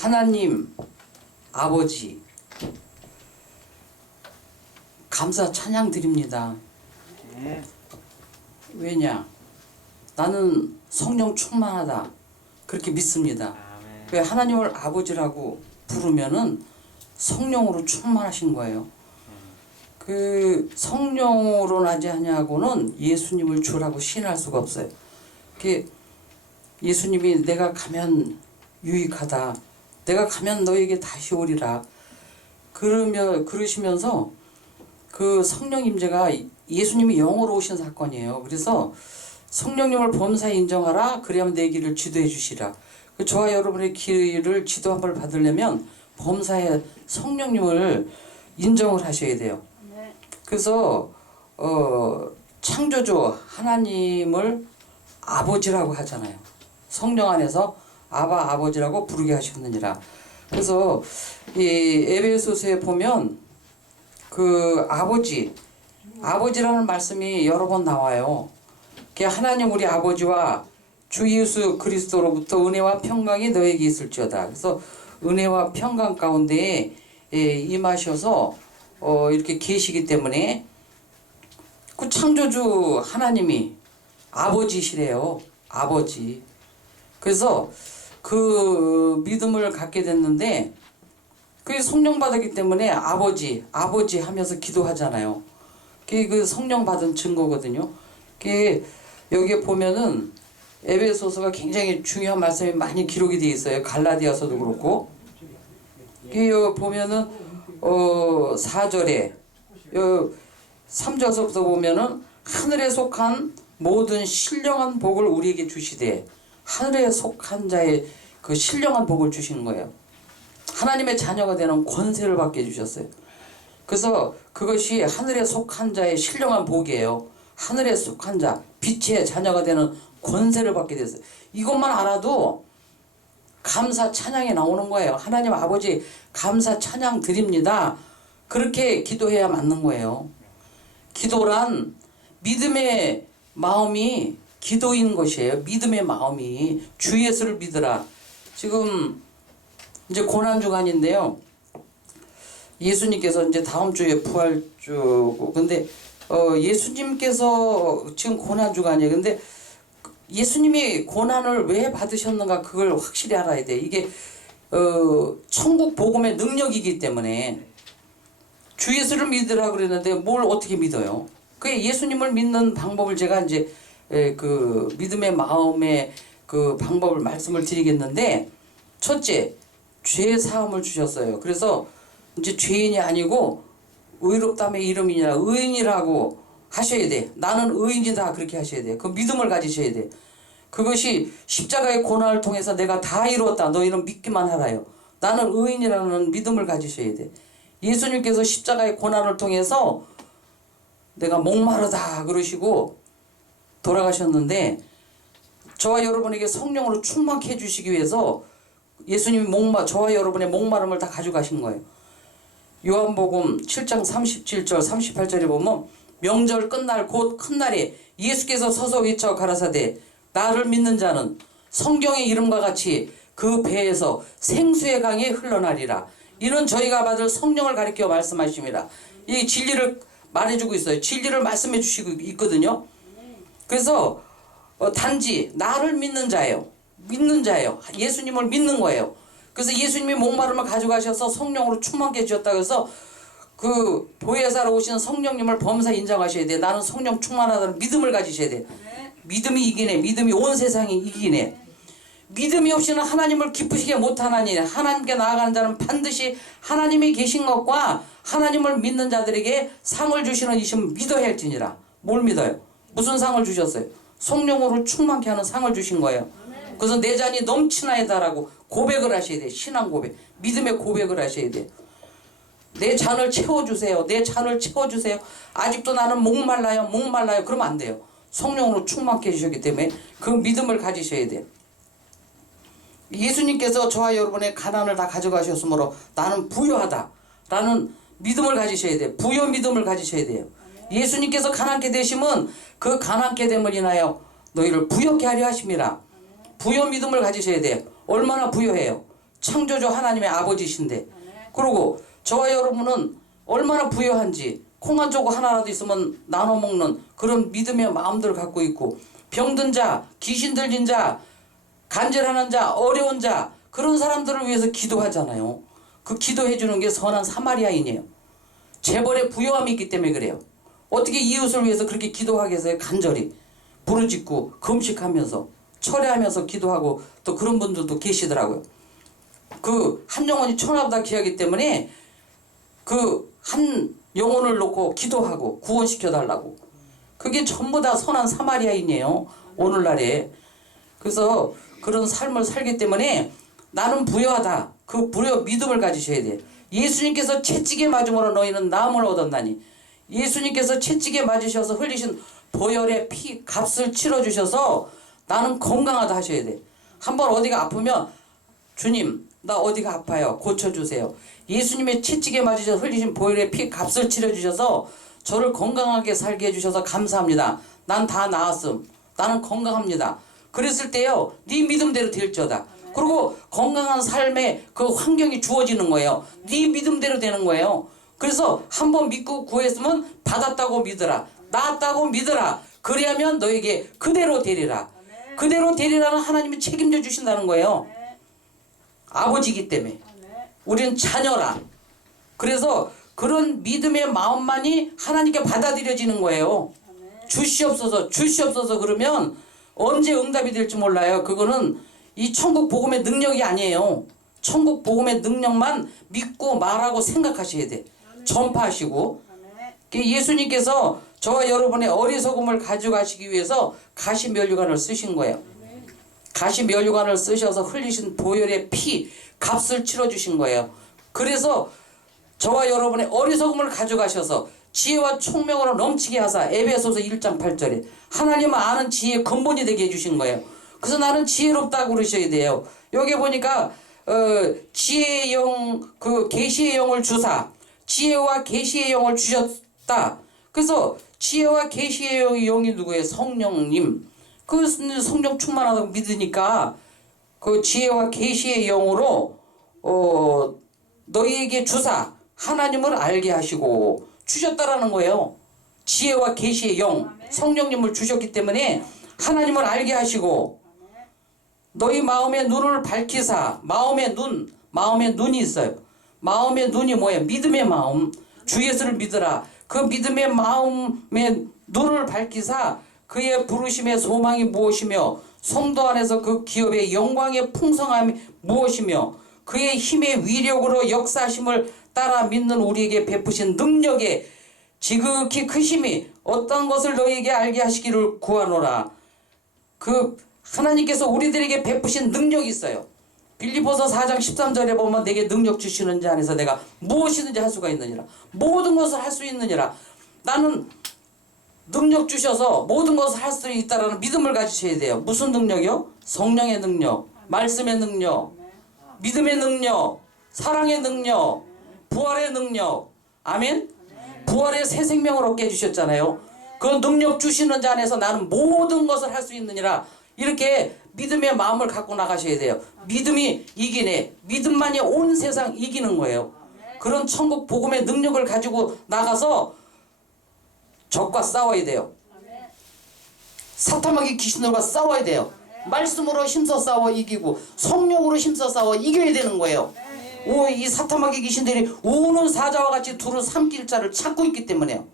하나님 아버지 감사 찬양 드립니다. 왜냐? 나는 성령 충만하다 그렇게 믿습니다. 왜 하나님을 아버지라고 부르면은 성령으로 충만하신 거예요. 그 성령으로 나지 하냐고는 예수님을 주라고 시인할 수가 없어요. 그 예수님이 내가 가면 유익하다. 내가 가면 너에게 다시 오리라. 그러시면서 그 성령 임재가 예수님이 영으로 오신 사건이에요. 그래서 성령님을 범사에 인정하라. 그래야만 내 길을 지도해 주시라. 그 저와 여러분의 길을 지도 한번 받으려면 범사에 성령님을 인정을 하셔야 돼요. 그래서 창조주 하나님을 아버지라고 하잖아요. 성령 안에서 아바 아버지라고 부르게 하셨느니라. 그래서 이 에베소서에 보면 그 아버지라는 말씀이 여러 번 나와요. 하나님 우리 아버지와 주 예수 그리스도로부터 은혜와 평강이 너에게 있을지어다. 그래서 은혜와 평강 가운데 임하셔서 이렇게 계시기 때문에 그 창조주 하나님이 아버지시래요. 아버지. 그래서 그 믿음을 갖게 됐는데 그 성령 받았기 때문에 아버지 하면서 기도하잖아요. 그게 그 성령 받은 증거거든요. 그게 여기에 보면은 에베소서가 굉장히 중요한 말씀이 많이 기록이 되어 있어요. 갈라디아서도 그렇고. 그게 보면은 4절에 3절서부터 보면은 하늘에 속한 모든 신령한 복을 우리에게 주시되 하늘에 속한 자의 그 신령한 복을 주시는 거예요. 하나님의 자녀가 되는 권세를 받게 해주셨어요. 그래서 그것이 하늘에 속한 자의 신령한 복이에요. 하늘에 속한 자, 빛의 자녀가 되는 권세를 받게 됐어요. 이것만 알아도 감사 찬양이 나오는 거예요. 하나님 아버지 감사 찬양 드립니다. 그렇게 기도해야 맞는 거예요. 기도란 믿음의 마음이 기도인 것이에요. 믿음의 마음이 주 예수를 믿으라. 지금 이제 고난주간인데요. 예수님께서 이제 다음 주에 부활주고 근데 예수님께서 지금 고난주간이에요. 근데 예수님이 고난을 왜 받으셨는가 그걸 확실히 알아야 돼. 이게 천국 복음의 능력이기 때문에 주 예수를 믿으라 그랬는데 뭘 어떻게 믿어요? 그 예수님을 믿는 방법을 제가 이제 그 믿음의 마음의 그 방법을 말씀을 드리겠는데 첫째 죄 사함을 주셨어요. 그래서 이제 죄인이 아니고 의롭다의 이름이냐 의인이라고 하셔야 돼. 나는 의인이다 그렇게 하셔야 돼. 그 믿음을 가지셔야 돼. 그것이 십자가의 고난을 통해서 내가 다 이루었다. 너희는 믿기만 하라요. 나는 의인이라는 믿음을 가지셔야 돼. 예수님께서 십자가의 고난을 통해서 내가 목마르다 그러시고 돌아가셨는데 저와 여러분에게 성령으로 충만케 해주시기 위해서 예수님이 저와 여러분의 목마름을 다 가져가신 거예요. 요한복음 7장 37절 38절에 보면 명절 끝날 곧 큰 날에 예수께서 서서 외쳐 가라사대 나를 믿는 자는 성경의 이름과 같이 그 배에서 생수의 강이 흘러나리라. 이는 저희가 받을 성령을 가리켜 말씀하십니다. 이 진리를 말해주고 있어요. 진리를 말씀해 주시고 있거든요. 그래서 단지 나를 믿는 자예요. 믿는 자예요. 예수님을 믿는 거예요. 그래서 예수님이 목마름을 가져가셔서 성령으로 충만케 해주셨다. 그래서 그 보혜사로 오신 성령님을 범사에 인정하셔야 돼. 나는 성령 충만하다는 믿음을 가지셔야 돼. 믿음이 이기네. 믿음이 온 세상이 이기네. 믿음이 없이는 하나님을 기쁘시게 못하나니 하나님께 나아가는 자는 반드시 하나님이 계신 것과 하나님을 믿는 자들에게 상을 주시는 이심 믿어야 할지니라. 뭘 믿어요? 무슨 상을 주셨어요? 성령으로 충만케 하는 상을 주신 거예요. 그래서 내 잔이 넘치나이다라고 고백을 하셔야 돼. 신앙 고백. 믿음의 고백을 하셔야 돼. 내 잔을 채워주세요. 내 잔을 채워주세요. 아직도 나는 목말라요. 그러면 안 돼요. 성령으로 충만케 해주셨기 때문에 그 믿음을 가지셔야 돼요. 예수님께서 저와 여러분의 가난을 다 가져가셨으므로 나는 부유하다 라는 믿음을 가지셔야 돼요. 부여 믿음을 가지셔야 돼요. 예수님께서 가난케 되시면 그 가난케 됨을 인하여 너희를 부여케 하려 하심이라. 부여 믿음을 가지셔야 돼요. 얼마나 부여해요? 창조주 하나님의 아버지신데, 그리고 저와 여러분은 얼마나 부유한지, 콩 한 조각 하나라도 있으면 나눠 먹는 그런 믿음의 마음들을 갖고 있고, 병든 자, 귀신 들린 자, 간절하는 자, 어려운 자, 그런 사람들을 위해서 기도하잖아요. 그 기도해 주는 게 선한 사마리아인이에요. 재벌의 부유함이 있기 때문에 그래요. 어떻게 이웃을 위해서 그렇게 기도하게 해서 간절히 부르짖고 금식하면서 철회하면서 기도하고 또 그런 분들도 계시더라고요. 그 한 영혼이 천하보다 귀하기 때문에 그 한 영혼을 놓고 기도하고 구원시켜 달라고. 그게 전부 다 선한 사마리아인이에요. 오늘날에. 그래서 그런 삶을 살기 때문에 나는 부유하다. 그 부여 믿음을 가지셔야 돼. 예수님께서 채찍에 맞음으로 너희는 나음을 얻었나니, 예수님께서 채찍에 맞으셔서 흘리신 보혈의 피 값을 치러주셔서 나는 건강하다 하셔야 돼. 한번 어디가 아프면 주님 나 어디가 아파요 고쳐주세요. 예수님의 채찍에 맞으셔서 흘리신 보혈의 피 값을 치러주셔서 저를 건강하게 살게 해주셔서 감사합니다. 난 다 나았음. 나는 건강합니다. 그랬을 때요, 네 믿음대로 될지어다. 그리고 건강한 삶의 그 환경이 주어지는 거예요. 네 믿음대로 되는 거예요. 그래서 한번 믿고 구했으면 받았다고 믿으라. 나았다고 믿으라. 그래야면 너에게 그대로 되리라. 그대로 되리라는 하나님이 책임져 주신다는 거예요. 아버지이기 때문에. 우리는 자녀라. 그래서 그런 믿음의 마음만이 하나님께 받아들여지는 거예요. 주시옵소서 주시옵소서 그러면 언제 응답이 될지 몰라요. 그거는 이 천국 복음의 능력이 아니에요. 천국 복음의 능력만 믿고 말하고 생각하셔야 돼. 전파하시고. 예수님께서 저와 여러분의 어리석음을 가져가시기 위해서 가시면류관을 쓰신 거예요. 가시면류관을 쓰셔서 흘리신 보혈의 피 값을 치러주신 거예요. 그래서 저와 여러분의 어리석음을 가져가셔서 지혜와 총명으로 넘치게 하사, 에베소서 1장 8절에 하나님을 아는 지혜의 근본이 되게 해주신 거예요. 그래서 나는 지혜롭다고 그러셔야 돼요. 여기 보니까 지혜의 영, 그 계시의 영을 주사, 지혜와 계시의 영을 주셨다. 그래서 지혜와 계시의 영이 누구예요? 성령님. 그 성령 충만하다고 믿으니까 그 지혜와 계시의 영으로 너희에게 주사 하나님을 알게 하시고 주셨다라는 거예요. 지혜와 계시의 영, 성령님을 주셨기 때문에 하나님을 알게 하시고, 너희 마음의 눈을 밝히사. 마음의 눈이 있어요. 마음의 눈이 뭐예요? 믿음의 마음. 주 예수를 믿으라. 그 믿음의 마음의 눈을 밝히사 그의 부르심의 소망이 무엇이며 성도 안에서 그 기업의 영광의 풍성함이 무엇이며 그의 힘의 위력으로 역사하심을 따라 믿는 우리에게 베푸신 능력의 지극히 크심이 어떤 것을 너희에게 알게 하시기를 구하노라. 그 하나님께서 우리들에게 베푸신 능력이 있어요. 빌립보서 4장 13절에 보면 내게 능력 주시는 자 안에서 내가 무엇이든지 할 수가 있느니라. 모든 것을 할 수 있느니라. 나는 능력 주셔서 모든 것을 할 수 있다라는 믿음을 가지셔야 돼요. 무슨 능력이요? 성령의 능력, 말씀의 능력, 믿음의 능력, 사랑의 능력, 부활의 능력. 아멘? 부활의 새 생명을 얻게 해주셨잖아요. 그 능력 주시는 자 안에서 나는 모든 것을 할 수 있느니라. 이렇게 믿음의 마음을 갖고 나가셔야 돼요. 믿음이 이기네. 믿음만이 온 세상 이기는 거예요. 그런 천국 복음의 능력을 가지고 나가서 적과 싸워야 돼요. 사탄마귀 귀신들과 싸워야 돼요. 말씀으로 힘써 싸워 이기고 성령으로 힘써 싸워 이겨야 되는 거예요. 이 사탄마귀 귀신들이 우는 사자와 같이 두루 삼킬 자를 찾고 있기 때문에요.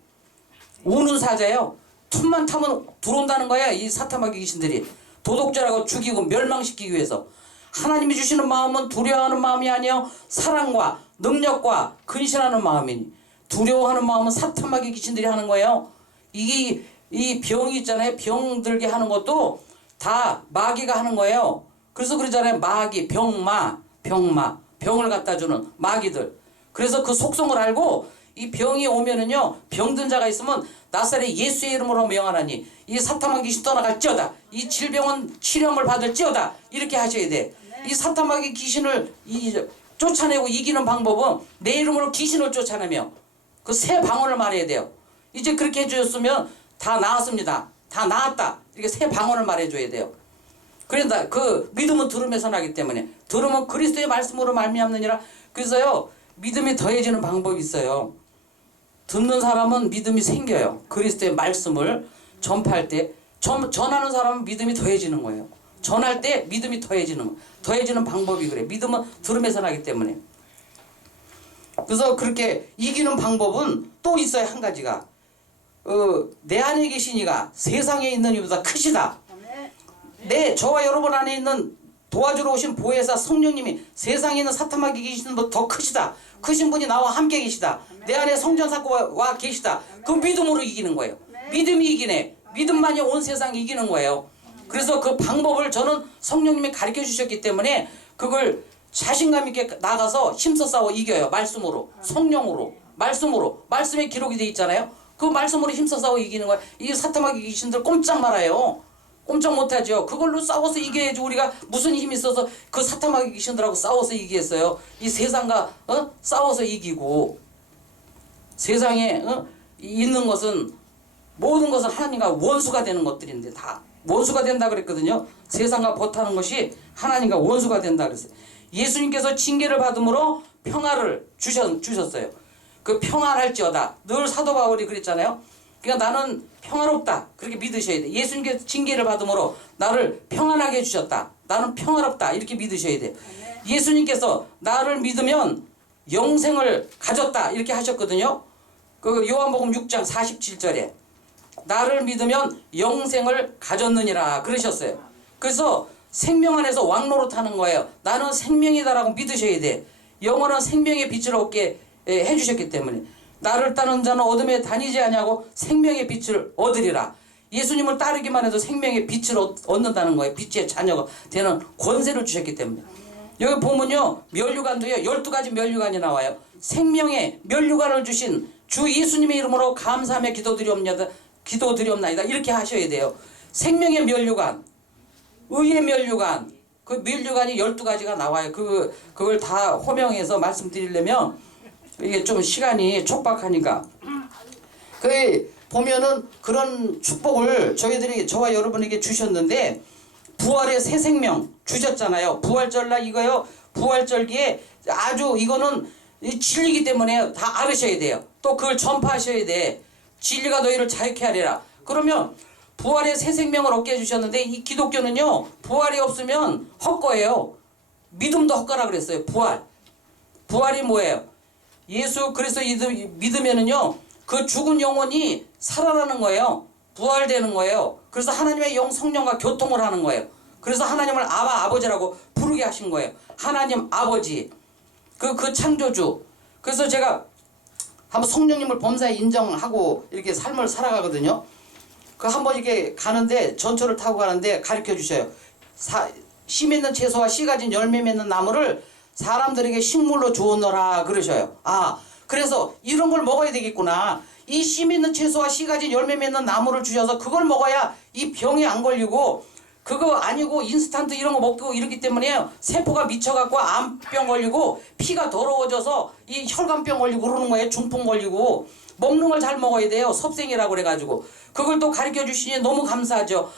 우는 사자요. 틈만 타면 들어온다는 거야. 이 사탄마귀 귀신들이 도독자라고 죽이고 멸망시키기 위해서. 하나님이 주시는 마음은 두려워하는 마음이 아니요 사랑과 능력과 근신하는 마음이니, 두려워하는 마음은 사탄마귀 귀신들이 하는 거예요. 이 병이 있잖아요. 병 들게 하는 것도 다 마귀가 하는 거예요. 그래서 그러잖아요. 마귀, 병을 갖다 주는 마귀들. 그래서 그 속성을 알고 이 병이 오면은요, 병든 자가 있으면 나사렛 예수의 이름으로 명하나니 이 사탄마귀 귀신 떠나갈지어다. 이 질병은 치료를 받을지어다. 이렇게 하셔야 돼. 이 사탄마귀 귀신을 쫓아내고 이기는 방법은 내 이름으로 귀신을 쫓아내며 그 새 방언을 말해야 돼요. 이제 그렇게 해주셨으면 다 나았습니다. 다 나았다. 이렇게 새 방언을 말해줘야 돼요. 그런다 그 믿음은 들음에서 나기 때문에 들으면 그리스도의 말씀으로 말미암느니라. 그래서요 믿음이 더해지는 방법이 있어요. 듣는 사람은 믿음이 생겨요. 그리스도의 말씀을 전파할 때 전하는 사람은 믿음이 더해지는 거예요. 전할 때 믿음이 더해지는 거예요. 더해지는 방법이 그래. 믿음은 들음에서 나기 때문에. 그래서 그렇게 이기는 방법은 또 있어요. 한 가지가 내 안에 계신 이가 세상에 있는 이보다 크시다. 저와 여러분 안에 있는 도와주러 오신 보혜사 성령님이 세상에 있는 사탄마귀 계시는 분 더 크시다. 크신 분이 나와 함께 계시다. 내 안에 성전사고와 계시다. 그 믿음으로 이기는 거예요. 믿음이 이기네. 믿음만이 온 세상 이기는 거예요. 그래서 그 방법을 저는 성령님이 가르쳐 주셨기 때문에 그걸 자신감 있게 나가서 힘써 싸워 이겨요. 말씀으로, 성령으로, 말씀으로. 말씀에 기록이 돼 있잖아요. 그 말씀으로 힘써 싸워 이기는 거예요. 이 사탄마귀 귀신들 꼼짝 말아요. 꼼짝 못하죠. 그걸로 싸워서 이겨야지. 우리가 무슨 힘이 있어서 그 사탄마귀 귀신들하고 싸워서 이기겠어요. 이 세상과 싸워서 이기고. 세상에 있는 것은 모든 것은 하나님과 원수가 되는 것들인데 다 원수가 된다 그랬거든요. 세상과 버타는 것이 하나님과 원수가 된다 그랬어요. 예수님께서 징계를 받음으로 평화를 주셨어요. 그 평안할지어다. 늘 사도 바울이 그랬잖아요. 그러니까 나는 평화롭다. 그렇게 믿으셔야 돼. 예수님께서 징계를 받음으로 나를 평안하게 해주셨다. 나는 평화롭다. 이렇게 믿으셔야 돼. 예수님께서 나를 믿으면 영생을 가졌다. 이렇게 하셨거든요. 그 요한복음 6장 47절에 나를 믿으면 영생을 가졌느니라 그러셨어요. 그래서 생명 안에서 왕노릇하는 거예요. 나는 생명이다라고 믿으셔야 돼. 영원한 생명의 빛을 얻게 해주셨기 때문에 나를 따르는 자는 어둠에 다니지 아니하고 생명의 빛을 얻으리라. 예수님을 따르기만 해도 생명의 빛을 얻는다는 거예요. 빛의 자녀가 되는 권세를 주셨기 때문에. 여기 보면요 면류관도요 12가지 면류관이 나와요. 생명의 면류관을 주신 주 예수님의 이름으로 감사하며 기도드리옵나이다 이렇게 하셔야 돼요. 생명의 면류관, 의의 면류관, 그 면류관이 12가지가 나와요. 그걸 다 호명해서 말씀드리려면 이게 좀 시간이 촉박하니까. 그 보면은 그런 축복을 저와 여러분에게 주셨는데 부활의 새 생명 주셨잖아요. 부활절날 이거요. 부활절기에 아주 이거는 진리이기 때문에 다 알으셔야 돼요. 또 그걸 전파하셔야 돼. 진리가 너희를 자유케 하리라. 그러면 부활의 새 생명을 얻게 해주셨는데 이 기독교는요. 부활이 없으면 헛거예요. 믿음도 헛거라 그랬어요. 부활이 뭐예요? 예수 그리스도 믿으면은요. 그 죽은 영혼이 살아나는 거예요. 부활되는 거예요. 그래서 하나님의 영 성령과 교통을 하는 거예요. 그래서 하나님을 아버지라고 부르게 하신 거예요. 하나님 아버지. 그 창조주. 그래서 제가 한번 성령님을 범사에 인정하고 이렇게 삶을 살아가거든요. 그 한번 이렇게 가는데 전철을 타고 가는데 가르쳐 주셔요. 씨 맺는 채소와 씨 가진 열매 맺는 나무를 사람들에게 식물로 주었노라 그러셔요. 그래서 이런 걸 먹어야 되겠구나. 이 씨 맺는 채소와 씨 가진 열매 맺는 나무를 주셔서 그걸 먹어야 이 병이 안 걸리고 그거 아니고 인스턴트 이런 거 먹고 이렇기 때문에 세포가 미쳐갖고 암병 걸리고 피가 더러워져서 이 혈관병 걸리고 그러는 거예요. 중풍 걸리고. 먹는 걸 잘 먹어야 돼요. 섭생이라고 그래가지고. 그걸 또 가르쳐 주시니 너무 감사하죠.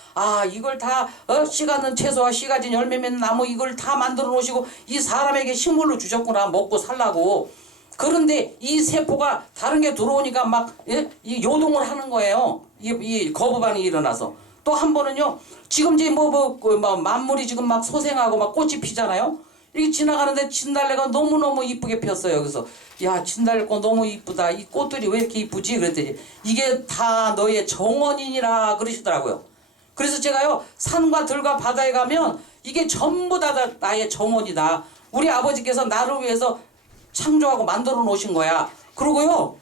이걸 다 씨 가는 채소와 씨 가진 열매 맺는 나무 이걸 다 만들어 놓으시고 이 사람에게 식물로 주셨구나. 먹고 살라고. 그런데 이 세포가 다른 게 들어오니까 막 이 요동을 하는 거예요. 이 거부반응이 일어나서. 또 한 번은요. 지금 이제 만물이 지금 막 소생하고 막 꽃이 피잖아요. 이렇게 지나가는데 진달래가 너무너무 이쁘게 폈어요. 그래서 야 진달래꽃 너무 이쁘다. 이 꽃들이 왜 이렇게 이쁘지? 그랬더니 이게 다 너의 정원이니라 그러시더라고요. 그래서 제가요 산과 들과 바다에 가면 이게 전부 다 나의 정원이다. 우리 아버지께서 나를 위해서 창조하고 만들어 놓으신 거야. 그러고요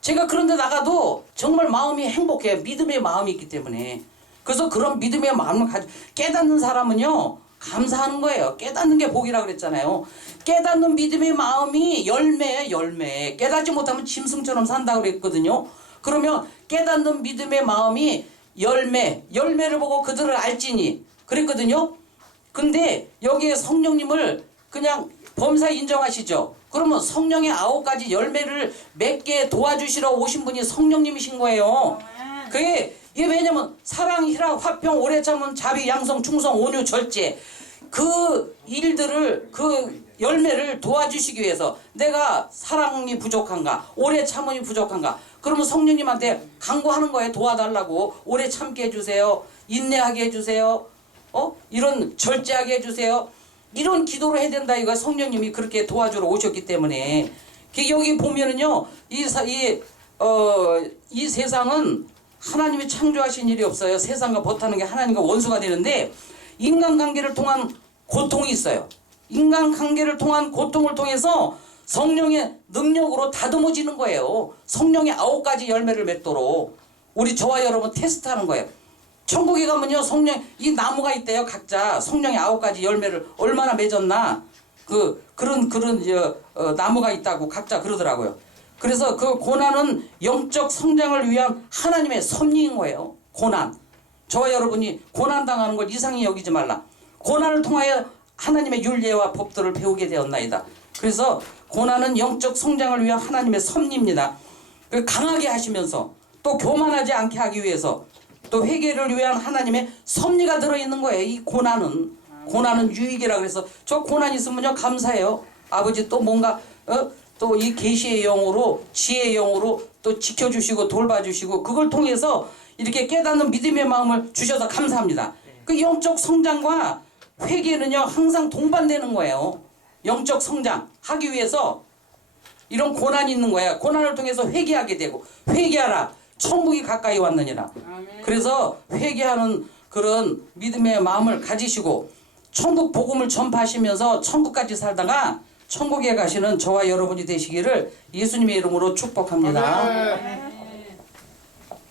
제가 그런데 나가도 정말 마음이 행복해요. 믿음의 마음이 있기 때문에. 그래서 그런 믿음의 마음을 깨닫는 사람은요 감사하는 거예요. 깨닫는 게 복이라 그랬잖아요. 깨닫는 믿음의 마음이 열매예요. 열매. 깨닫지 못하면 짐승처럼 산다 그랬거든요. 그러면 깨닫는 믿음의 마음이 열매를 보고 그들을 알지니 그랬거든요. 근데 여기에 성령님을 그냥 범사에 인정하시죠. 그러면 성령의 9가지 열매를 맺게 도와주시러 오신 분이 성령님이신 거예요. 이게 왜냐면 사랑, 희락, 화평, 오래 참음, 자비, 양성, 충성, 온유, 절제 그 일들을 그 열매를 도와주시기 위해서 내가 사랑이 부족한가 오래 참음이 부족한가 그러면 성령님한테 간구하는 거예요. 도와달라고 오래 참게 해주세요. 인내하게 해주세요. 이런 절제하게 해주세요. 이런 기도를 해야 된다 이거 성령님이 그렇게 도와주러 오셨기 때문에 여기 보면은요 이 세상은 하나님이 창조하신 일이 없어요. 세상과 못하는 게 하나님과 원수가 되는데 인간관계를 통한 고통이 있어요. 인간관계를 통한 고통을 통해서 성령의 능력으로 다듬어지는 거예요. 성령의 9가지 열매를 맺도록 우리 저와 여러분 테스트하는 거예요. 천국에 가면요 성령 이 나무가 있대요. 각자 성령의 9가지 열매를 얼마나 맺었나 그런 나무가 있다고 각자 그러더라고요. 그래서 그 고난은 영적 성장을 위한 하나님의 섭리인 거예요. 고난. 저와 여러분이 고난 당하는 걸 이상히 여기지 말라. 고난을 통하여 하나님의 율례와 법도를 배우게 되었나이다. 그래서 고난은 영적 성장을 위한 하나님의 섭리입니다. 강하게 하시면서 또 교만하지 않게 하기 위해서 또 회개를 위한 하나님의 섭리가 들어있는 거예요. 이 고난은 유익이라 그래서 저 고난 있으면요 감사해요. 아버지 또 뭔가 또 이 계시의 영으로 지혜의 영으로 또 지켜주시고 돌봐주시고 그걸 통해서 이렇게 깨닫는 믿음의 마음을 주셔서 감사합니다. 그 영적 성장과 회개는요 항상 동반되는 거예요. 영적 성장하기 위해서 이런 고난이 있는 거야. 고난을 통해서 회개하게 되고 회개하라 천국이 가까이 왔느니라. 그래서 회개하는 그런 믿음의 마음을 가지시고 천국 복음을 전파하시면서 천국까지 살다가 천국에 가시는 저와 여러분이 되시기를 예수님의 이름으로 축복합니다.